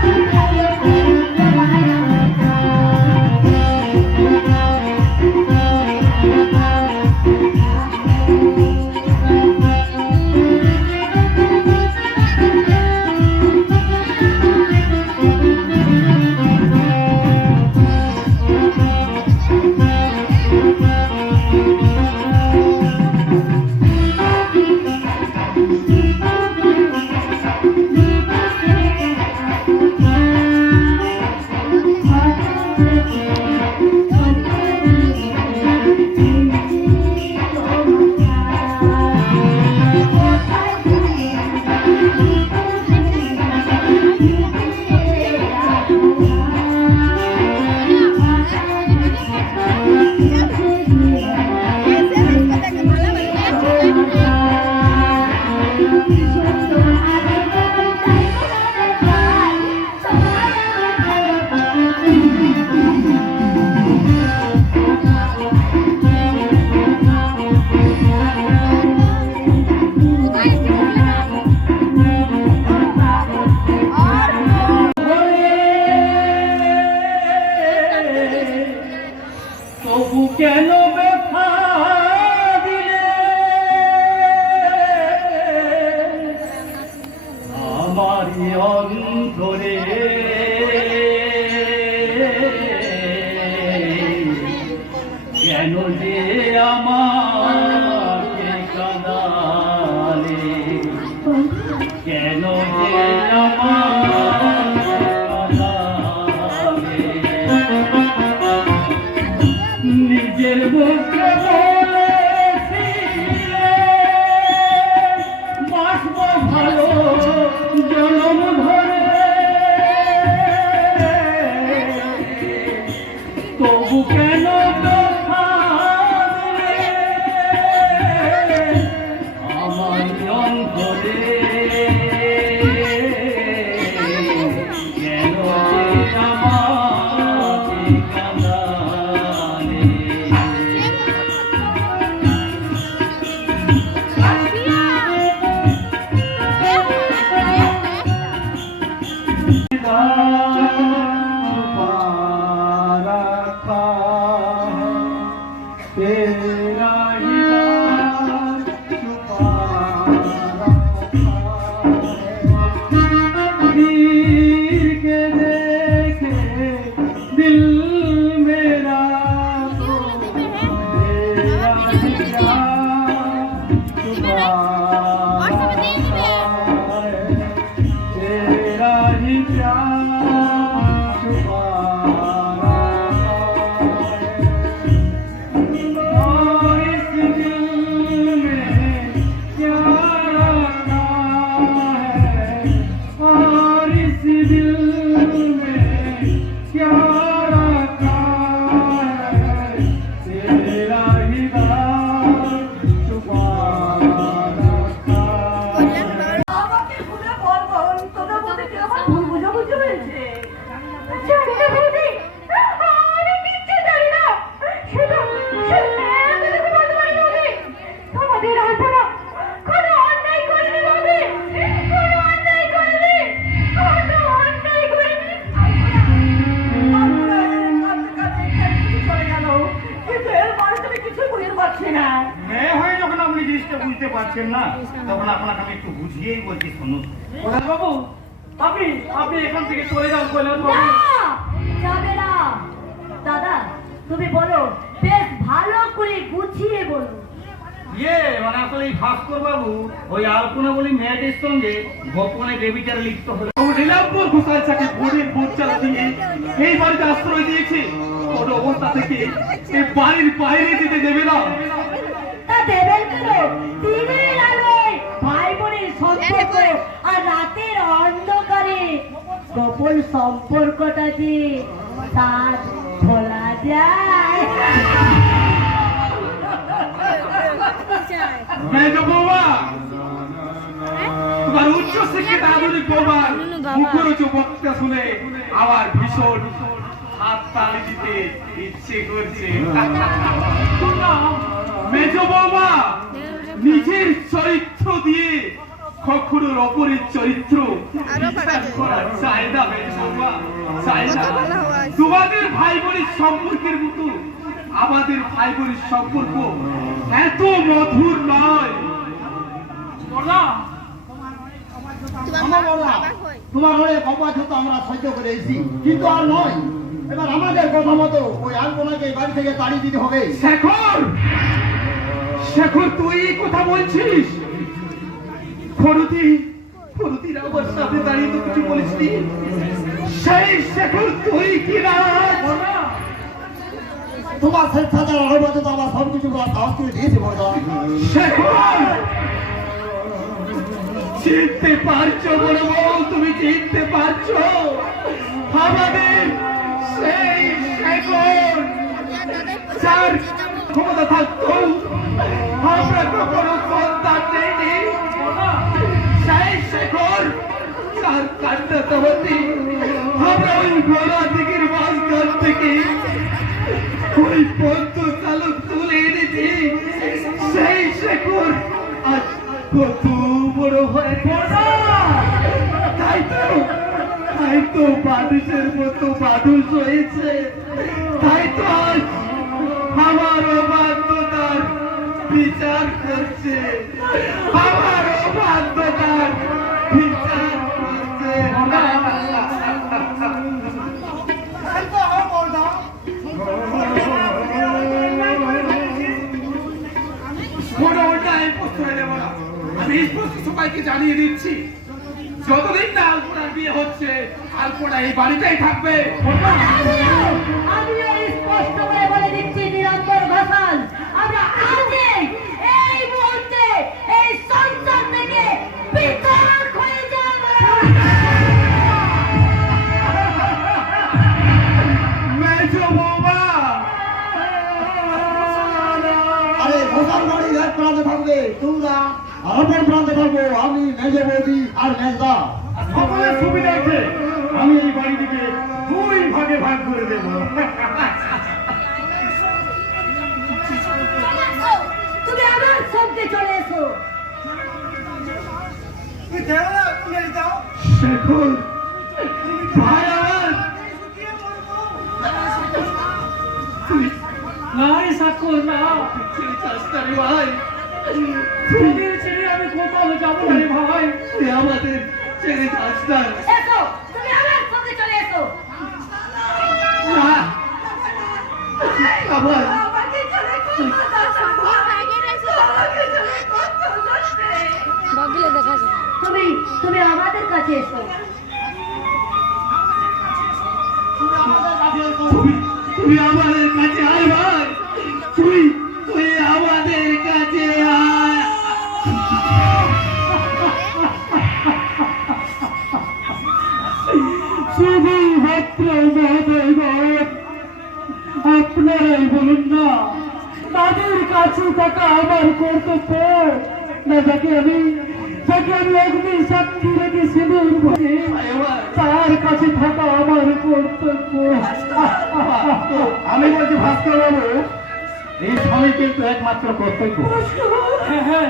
কেন ব্যথা দিলে আমারই অন্তরে কেন যে আমাকে কাঁদালে কেন যে আমাকে কাঁদালে নিজের মুখে বলেছিলে বাসবো ভালো জনম ধরে তবু কেন ব্যথা দিলে আমার অন্তরে কেন যে আমাকে কাঁদালে तेरा ही राज छुपा पीर के देखे दिल मेरा तो तेरा ही राज छुपा तेरा ही प्यार छुपा और इस दिल में क्या रखा है और इस दिल में क्या रखा है तेरा ही राज छुपा रखा है আমাকে খুলে বল বোন, তোদের মধ্যে কি আমার ভুল বোঝাবুঝি হয়েছে? জানি না বৌদি, আমি কিচ্ছু জানি না। শুধু এতটুকু বলতে পারি বৌদি, তোমাদের আলপনা কোনো অন্যায় করেনি বৌদি, কোনো অন্যায় করেনি, কোনো অন্যায় করেনি। তারপরে কাঁদতে কাঁদতে একটু চলে গেল, কিন্তু এরপরে তুমি কিছুই বুঝতে পারছি না। মেয়ে হয়ে যখন আপনি জিনিসটা বুঝতে পারছেন না তখন আপনাকে আমি একটু বুঝিয়েই বলছি শুনুন। কোথায় বাবু আপনি আপনি এখান থেকে চলে যান কৈলাস না, বাবু যাবে না। দাদা, তুমি বলো, বেশ ভালো করে গুছিয়ে বলো। মানে আসলে এই ভাস্কর বাবু ওই আলপনা বলি মেয়েটির সঙ্গে গোপনে বেবিচার লিপ্ত হলো। নীলাম্বর ঘোষাল চাকে বোনের বোধ চালা দিয়ে এই বাড়িতে আশ্রয় দিয়েছে। কোনো অবস্থা থেকে এই বাড়ির বাইরে যেতে দেবে না। তা দেবেন কেন? দিনের আলোয় ভাই বোনের সম্পর্ক আর রাতের অন্ধকারে গোপন সম্পর্কটা যে তার বলা যায়। মেজো বৌমা, তোমার উচ্চ শিক্ষিত আধুনিক বৌমার মুখরোচ বক্তা শুনে আমার ভীষণ হাত তালি দিতে ইচ্ছে করছে। মেজো বৌমা নিজের চরিত্র দিয়ে কখনো অপরের চরিত্র বিচার করা চায় না। মেজো বৌমা চায় না। তোমাদের ভাই বোনের সম্পর্কের মতো আমাদের ভাই বোনের সম্পর্ক এত মধুর নয়। আমার বলা তোমার অনেক অবাধ্যতা আমরা সহ্য করে এসেছি, কিন্তু আর নয়। এবার আমাদের কথা মতো ওই আলপনাকে বাড়ি থেকে তাড়িয়ে দিতে হবে। শেখর, শেখর তুই এই কথা বলছিস? ফরুতি আমার সামনে দাঁড়িয়ে তো কিছু বলিসনি। সেই শেখর তুই কি না? তোমার স্বেচ্ছাচার অবাধ্যতা আমার সবকিছু সাহস করে দিয়েছে বড়দা। শেখর, চিনতে পারছো বড় বউ? তুমি চিনতে পারছো আমাদের সেই শেখর যার ক্ষমতা থাকতো আমরা কখনো সন্তান নেইনি? সেই শেখর যার কান্নাতে হতে আমরা ওই ঘোড়া দিকের মাঝখান থেকে ওই বন্ধু চালক তুলে এনেছি। সেই শেখর আজ কত বড় হয়ে তাই তো মানুষের মতো মানুষ হয়েছে। তাই তো আজ আমার অবাধ্যতার বিচার করছে, আমার অবাধ্যতার বিচার করছে। শান্ত হও বৌদা। কোনো অন্যায় প্রশ্রয় দেব না। আমি স্পষ্ট সবাইকে জানিয়ে দিচ্ছি, যতদিন না আলপনার বিয়ে হচ্ছে আলপনা এই বাড়িতেই থাকবে। আমিও স্পষ্ট করে বলে দিচ্ছি নিরন্তর ঘোষাল, আমরা আজই এই মুহূর্তে এই সংসার থেকে পৃথক হয়ে যাব। মেজো বৌমা, আরে ঘোষাল বাড়ির এক প্রান্তে থাকবে তোমরা, আর অপর প্রান্তে থাকবো আমি, মেজ বৌদি আর মেজদা। সকলের সুবিধার্থে আমি এই বাড়িটিকে 2 ভাগে ভাগ করে দেব। তুমি আমার সঙ্গে চলে এসো। শেখর, ভাই আমার, নাই স্বাক্ষর না, ছেড়ে যাস না রে ভাই, তোদের ছেড়ে আমি কোথাও যাবো না রে ভাই। তুই আমাদের ছেড়ে যাস না। এসো, তুমি আমার সঙ্গে চলে এসো। না, আবার আমাকে ছেড়ে কোথাও যাচ্ছে না। আমাকে ছেড়ে কোথাও যাচ্ছে না। তুমি আমাদের কাছে এসো। তুই আমাদের কাছে আয় ভাই, তুই আমাদের কাছে আয়। শুধু মাত্র মহোদয়গণ, আপনারাই বলুন না, তাদের কাছে থাকা আমার কর্তব্য না, যাকে আমি অগ্নি সাক্ষী রেখে সিঁদুর ভরে তার কাছে থাকা আমার কর্তব্য। আমি বলছি ভাস্কর বাবু, এই স্বামী কিন্তু একমাত্র কর্তব্য। হ্যাঁ হ্যাঁ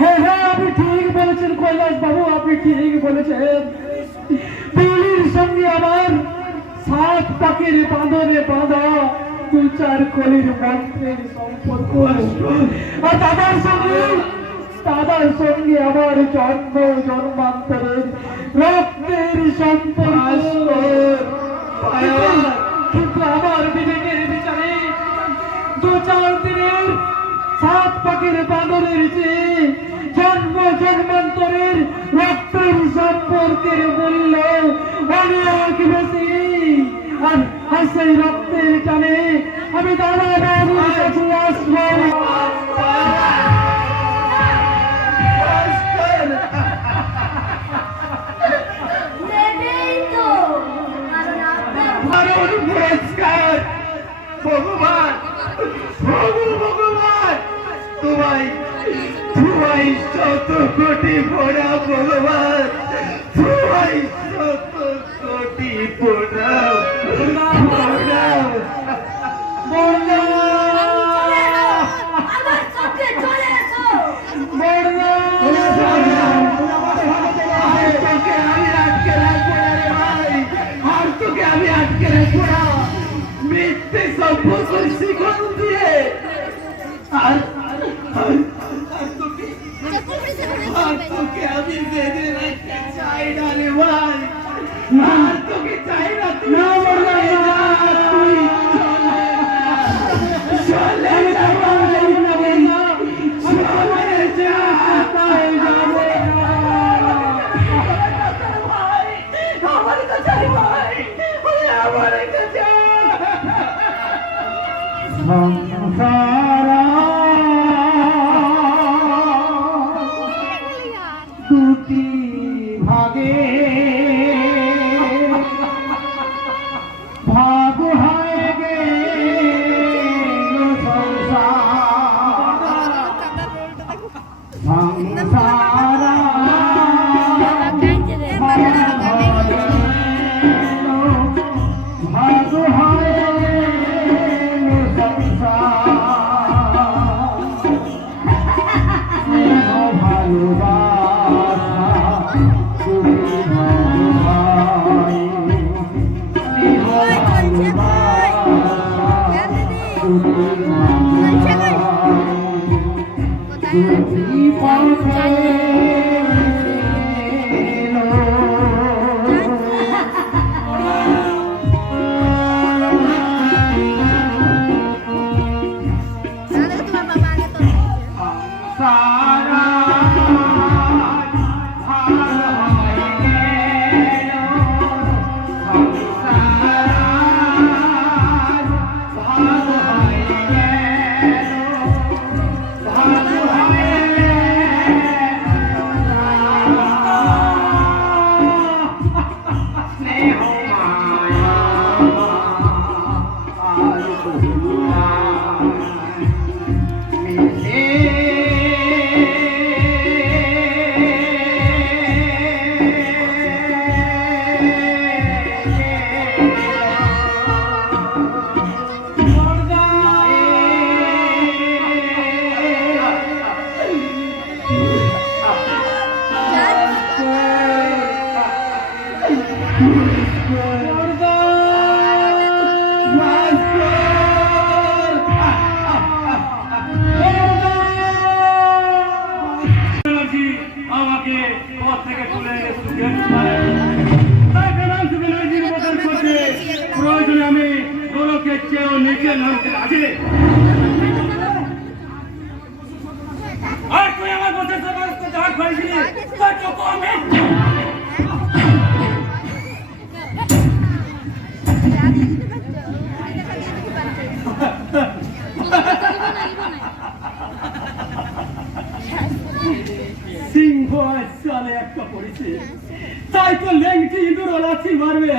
হ্যাঁ হ্যাঁ, আপনি ঠিক বলেছেন কৈলাস বাবু, আপনি ঠিক বলেছেন। বিলির সঙ্গে আমার 7 পাখির বাঁধনে বাঁধা 2-4 কলির মন্ত্রের সম্পর্ক, আর দাদার সঙ্গে আমার জন্ম জন্মান্তরের রক্তের সম্পর্ক। কিন্তু আমার বিবেকের বিচারে 2-4 দিনের 7 পাখির বাঁধনের চেয়ে জন্ম জন্মান্তরের রক্তের সম্পর্কের মূল্য অনেক বেশি। আর সেই রক্তের টানে আমি দাদা বাবুর কাছে আসবো। নেবেই তো, কারণ আপনার কারণ পুরস্কার ভগবান, ভগবান, তোমায় 100 কোটি প্রণাম ভগবান, তোমায় 100 কোটি প্রণাম, প্রণাম। আমার সঙ্গে চলে এসো। আর তোকে আমি আটকে রাখবো না রে ভাই, আর তোকে আমি আটকে রাখবো না। মিথ্যে সম্পর্কের শিকল দিয়ে আর তোকে আমি বেঁধে রাখতে চাই না রে ভাই, আর তোকে চাই না। তুই চলে যা, চলে যা, ভাই, আমার কাছে আয় ভাই, আমার কাছে আয়। দুটি ভাগে ভাগ হয়ে গেল সংসার, সংসার ভাগ হয়ে গেল সংসার, ভালোবাসা তুমি ভাই, ভালোবাসা আমাকে পথ থেকে তুলে এনে সুখের ছায়া। তাকে নাম সুখের জীবন করতে প্রয়োজনে আমি গোলকের চেয়েও নিচে নামতে রাজি। আর তুই আমার বসে সমস্ত যা খাইছিলি তার চোখ আমি সিংহ সালে একটা পড়েছে, তাই তো লেংটি ইঁদুর লাথি মারবে।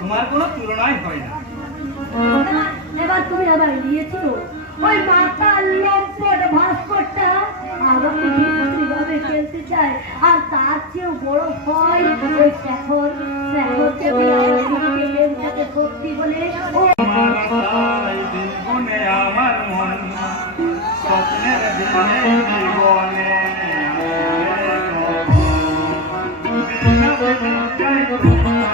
তোমার কোনো তুলনাই হয় না। এবার তুমি আবার নিয়েছিল ওই মাতাল লম্পট ভাস্করটা আমাকে বিভাবে খেলতে চায়, আর তার চেয়েও বড় ভয় ওই শেখরকে সত্যি বলে ও আমার মন স্বপ্নের জীবনে তোমার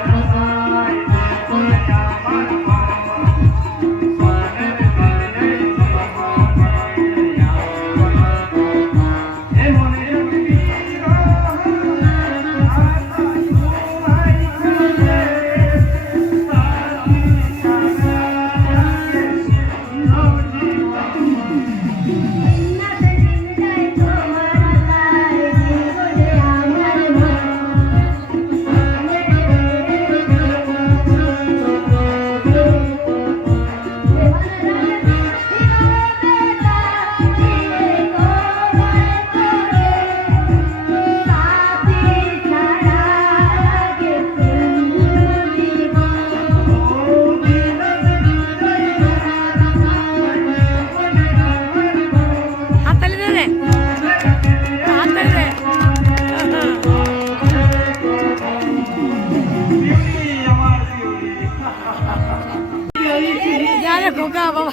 খোকা বাবা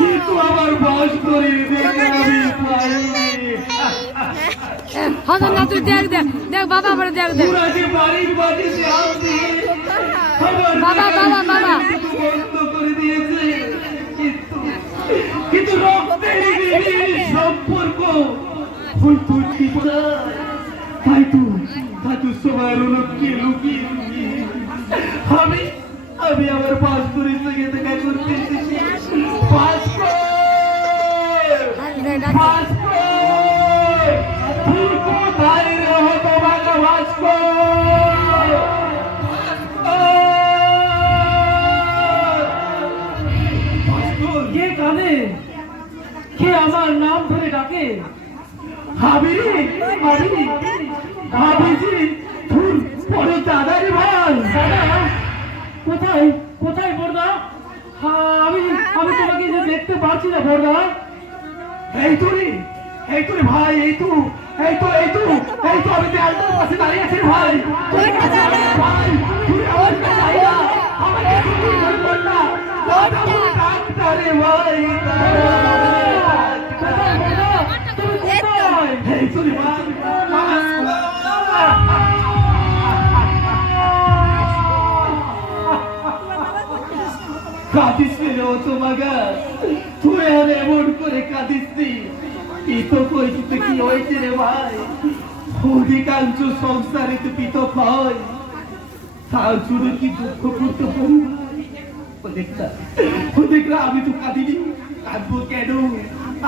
কিন্তু আমার বয়স করে দেখে আমি পারিনি। হাজার না তুই দেখ দেখ দেখ বাবা আবার দেখ দেখ পুরা যে বাড়ির বাড়িতে আসছে আমার বাবা, বাবা, বাবা। কিন্তু বন্ধ করে দিয়েছে। কিন্তু রক্তের বিড়ির সম্পর্ক হয়তো ঠিক না। তাই তো সবার লুকিয়ে লুকিয়ে লুকিয়ে আমি আমার পাসপোর্টের সঙ্গে দেখা করতে এসেছি। তুই কোথায় রে হতভাগা কে কাঁদে? কে আমার নাম ধরে ডাকে? ভাবিজি তুই বড় দাদারে ভাই। দাদা কোথায় কোথায় বড়দা? আমি তোমাকে যে দেখতে পারছি না বড়দা। এই তো রে ভাই, এই তো আমি দেয়ালটার পাশে দাঁড়িয়ে আছি ভাই। ভাই তুই আমার কাছে আয় না, আমাকে তুমি ধরবেন না। ডাক্তারে ভাই, কোথায় বড়দা? তুমি কোথায়? এই তো রে ভাই, কাঁদিস কেন তোমাগা? তুই আর এমন করে কাঁদিস নি। এই তো কইতে কি হয়েছে রে ভাই? অধিকাংশ সংসারে তো পৃথক হয়, তার জন্য কি দুঃখ করতে পারি? দেখলা আমি তো কাঁদিনি, কাঁদবো কেন?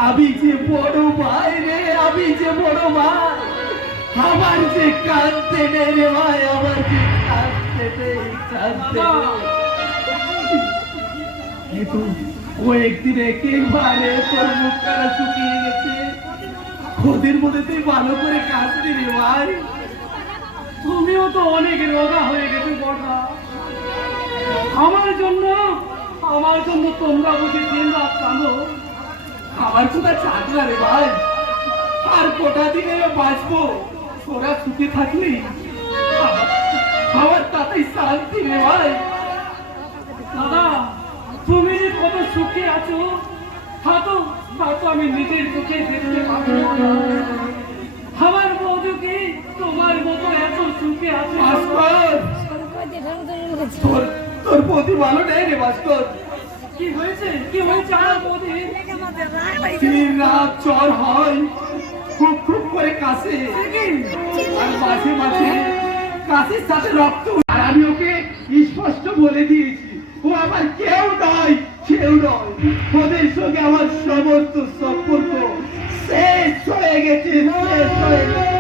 আমি যে বড় ভাই রে, আমি যে বড় ভাই, আমার যে কাঁদতে নেই রে ভাই, আমার যে কাঁদতে নেই, কাঁদতে নেই। কিন্তু ও একদিন একেবারে তোর মুখটা শুকিয়ে গেছে। ওদের মধ্যে তুই ভালো করে কাঁদবি রে ভাই। তুমিও তো অনেক রোগা হয়ে গেছো বড়দা। আমার জন্য তোমরা বুঝি দিন রাত কাঁদো? আমার কোথা চাঁদ না রে ভাই, আর কোটা দিনে বাঁচবো তোরা সুখে থাকলি আমার তাতেই শান্তি রে ভাই। দাদা তুমি যে কত সুখে আছো হয়তো আমি নিজের চোখে দেখতে পাবো না। আমার বৌদিকে তোমার মতো এত সুখে আছে। ভাস্কর, তোর প্রতি ভালো নেই রে ভাস্কর। কি হয়েছে আমার বৌদি? দিন রাত জ্বর হয়, খুব খুব করে কাশে, আর মাঝে মাঝে কাশির সাথে রক্ত। আর আমি ওকে স্পষ্ট বলে দিয়েছি ও আমার কেউ নয়। ওদের সঙ্গে আমার সমস্ত সম্পর্ক শেষ হয়ে গেছে, শেষ হয়ে গেছে।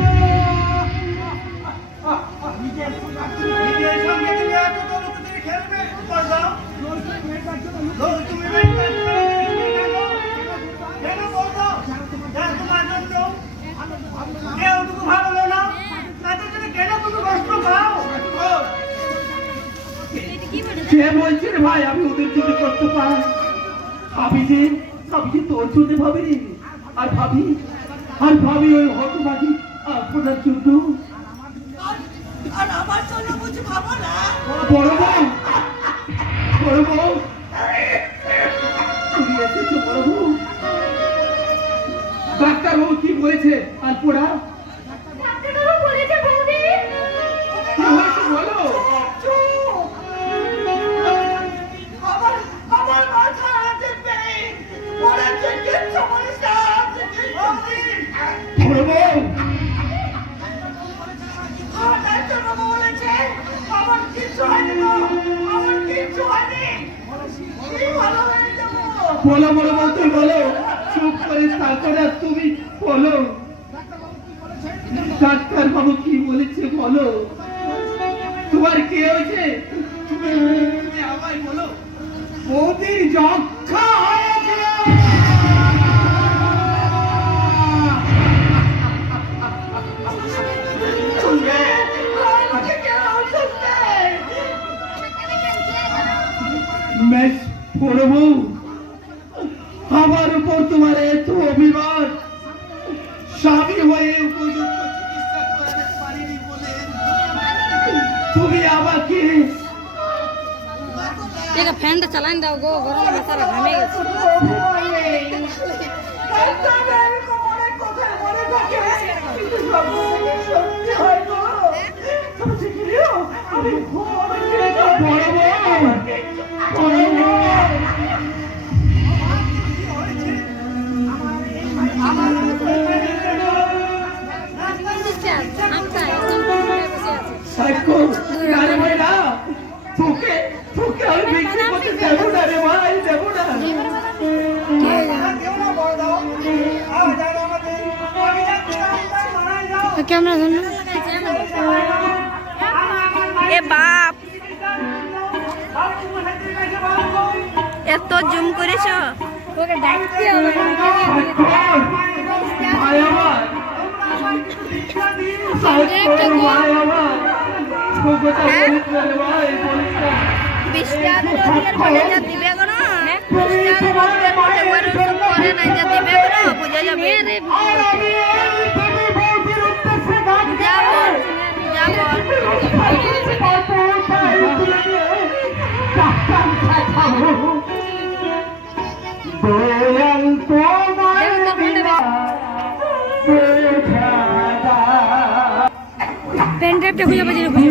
কে বলছে রে ভাই আমি ওদের জন্য কষ্ট পাই? ভাবি যে তোর জন্য ভাবিনি, আর ভাবি ওই হতভাগী আপনার জন্য। আর আমার জন্য বুঝি ভাবো না? বড় বউ তুমি এসেছো বড় বউ? ডাক্তার বাবু কি বলেছে? আর পোড়া ডাক্তারবাবু বলেছে বৌদি কি হয়েছে বলো? আমার মাথা আছে পেইন, বলেছে কিচ্ছু বলিস না, বড় বউ ডাক্তারবাবু বলেছে আমার কিচ্ছু হয়নি গো, আমার কিচ্ছু হয়নি, আমি ভালো হয়ে যাবো। বলো বড় বউ, তুই বলো। চুপ করে তারপরে তুমি বলো ডাক্তার বাবু কি বলেছে বলো। তোমার কি হয়েছে তুমি আমায় বলো। বৌদির যক্ষা হয়েছে। আমাকে কেন ওষুধ দেয়? মেশ বড় বউ, আমার উপর তোমার এত অভিমান, স্বামী হয়ে উপযুক্ত চিকিৎসা করাতে পারিনি বলে তুমি আমাকে ফ্যানটা চালান দাও গো, গরমে সারা ঘামে গেছে। তোকে আমি বিক্রি করতে দেবো না রে ভাই, দেবো না। ক্যামেরা ধরুন। এ বাপ, এত জুম করেছো, ওকে ডাকতে হবে। ভাই আমার, ভাই আমার, তোকে তো বলিস না রে ভাই, বলিস না। 20 টাকা যা দিবে গো না, 20 টাকা করে করে না যা দিবে গো না, বুঝা যাবে। পেন ড্রাইভটা খুঁজে পাচ্ছি না, খুঁজো।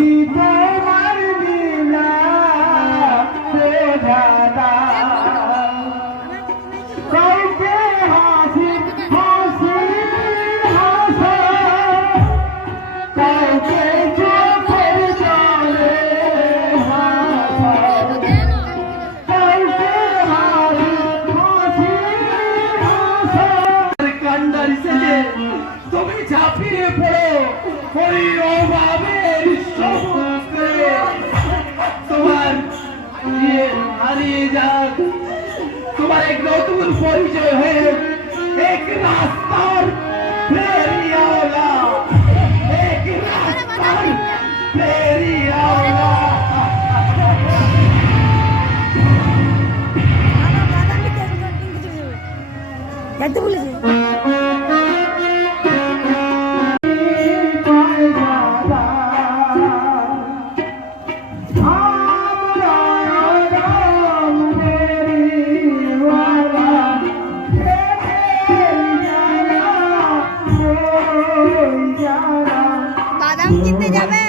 তুমি ঝাঁপিয়ে পড়ো ওই অভাবের সমুদ্রে, তোমার হারিয়ে যাক, তোমার এক নতুন পরিচয় হয়ে এক রাস্তার ফেরিওয়ালা, এক রাস্তার ফেরিওয়ালা। যাইতে বলেছে। বাদাম কিনতে যাবে?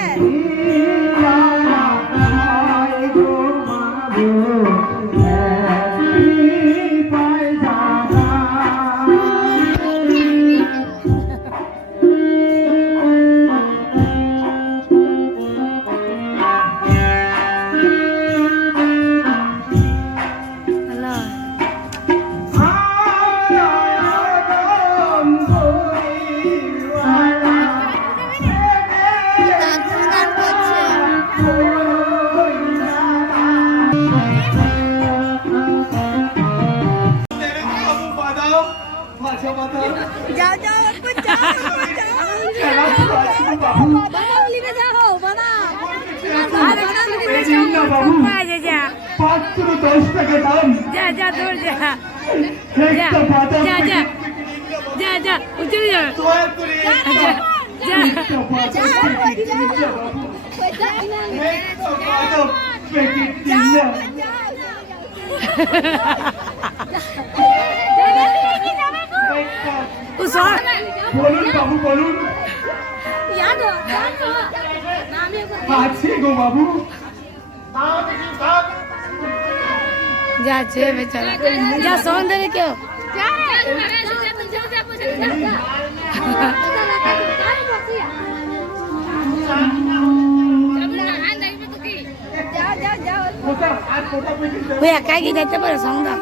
যাও যাও একটু যাও, বাদাম নিবে যাও, বাদাম। আরে বাদাম নিবে যাও বাবু, যা মাত্র 10 টাকা দাম। যা যা দৌড় যা, যা যা যা যা যা উঠে যা, যা বলুন বাবু বলুন। আছে গো বাবু। যাচ্ছে বেচারা, যা সৌন্দর্য কেউ ওই একাই গিয়ে যাইতে পারে সন্ধ্যা।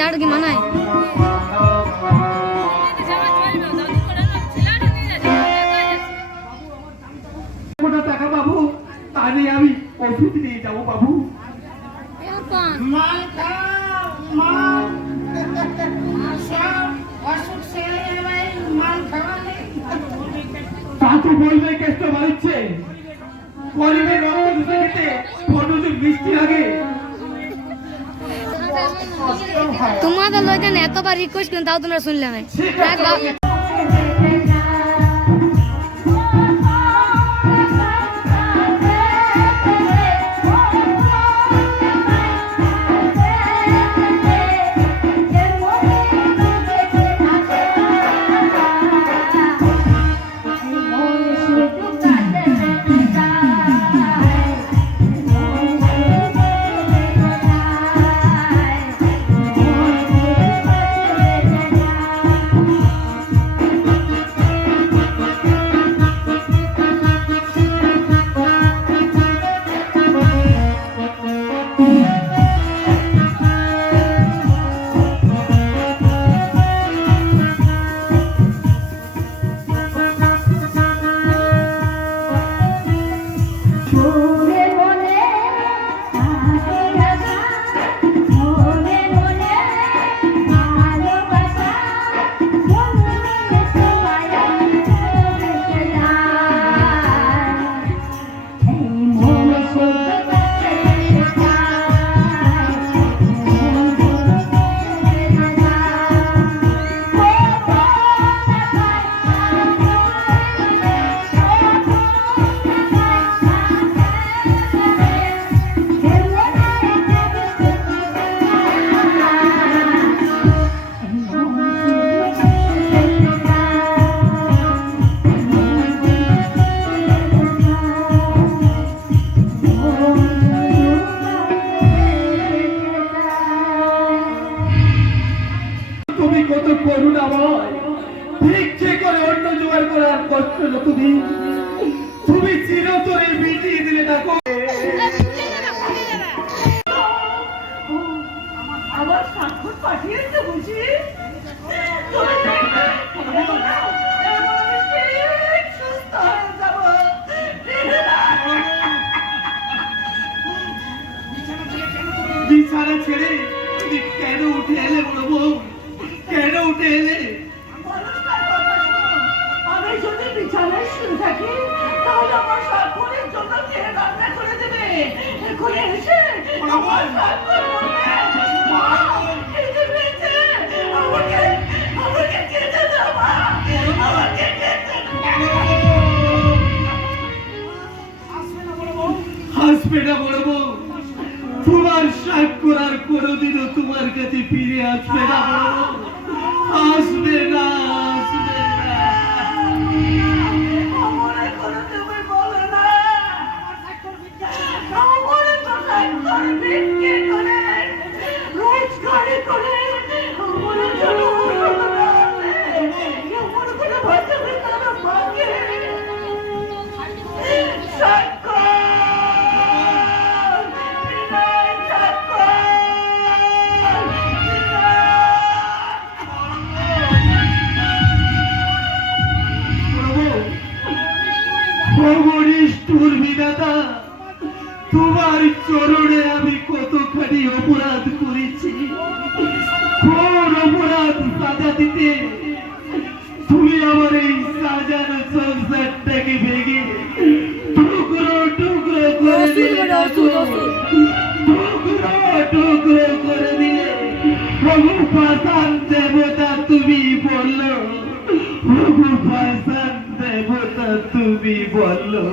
যাওয়াটা কি মানায়? কোটা টাকা পাবো তা নিয়ে আমি অফিস নিয়ে যাবো বাবু। মাল খাও মাল সব অসুখ সেরে যাবে মাল খাওয়ালে। তা তো বলবে কেষ্ট বাড়িচ্ছে গরিবের রক্ত দুধে খেতে ফটোতে বৃষ্টি লাগে। তোমাদের লইতে না এতবার রিকোয়েস্ট করেন তাও তোমরা শুনলে না। তুমি কত করুণাময়, ভিক্ষে করে অন্য জোগাড় করার কষ্ট তুমি তুমি চিরতরে মিটিয়ে দিলে না গো। আবার স্বাক্ষর পাঠিয়েছে বুঝি? তুমি দেখবে, এবার আমি ঠিক সুস্থ হয়ে যাবো। বিছানা ছেড়ে তুমি কেন উঠে এলে বড় বউ? কেন উঠে এলে? মানুষটার কথা শোনো। আমি যদি বিছানায় শুয়ে থাকি তাহলে আমার স্বাক্ষরের জন্য কে রান্না করে দেবে? এখন এসে আমার স্বাক্ষর করবে। মা, খিদে পেয়েছে। আমাকে খেতে দাও মা। আমাকে খেতে দাও। হাসবে না বড় বউ, তোমার স্বাক্ষর আর কোনোদিনও তোমার কাছে ফিরে আসবে না বড় বউ। আসবে না, আসবে না। আমারে কোনো তুমি বলো না। আমারে তো স্বাক্ষর বিক্রি করে, রোজগারি করে, আমারে জন্য বলো না। এমন করে বাঁচাবে তারা মাকে। স্বাক্ষর! বিনয় স্বাক্ষর! ভগনিষ্ঠুর বিধাতা, তোমার চরণে আমি কতখানি অপরাধ করেছি। কোন অপরাধ সাজা দিতে তুমি আমার এই সাজানো সংসারটাকে ভেঙে টুকরো টুকরো করে দিলে না গো। টুকরো টুকরো করে দিলে। প্রভু পাষাণ দেবতা তুমি বললো, প্রভু পাষাণ দেবতা তুমি বললো।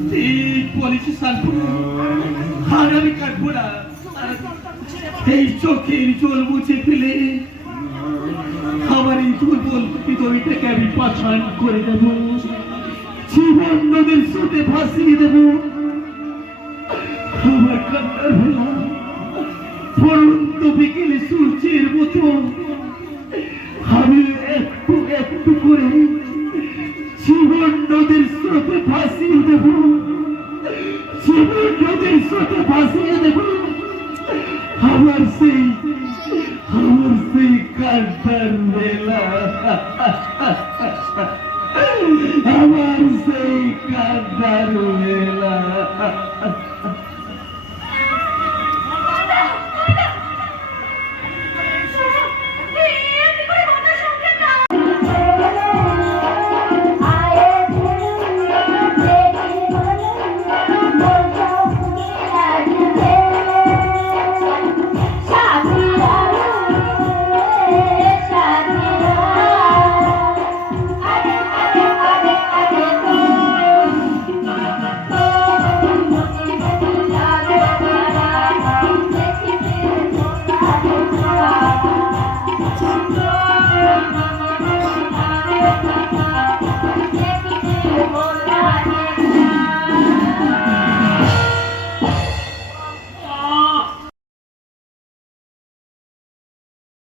ঠিক বলেছি শান্ত, আর আমি কাটবো না। এই চোখের জল মুছে ফেলে আমার এই দুর্বল হৃদয়টাকে আমি পাষাণ করে দেব, জীবন নদীর স্রোতে ভাসিয়ে দেব। আমার কান্নার বেলা পরন্ত বিকেলে সূর্যের মতো আমি একটু একটু করে জীবন নদীর স্রোতে ভাসিয়ে দেব, জীবন নদীর স্রোতে ভাসিয়ে দেব আমার সেই কান্তার বেলা, আমার সেই কান্তার বেলা।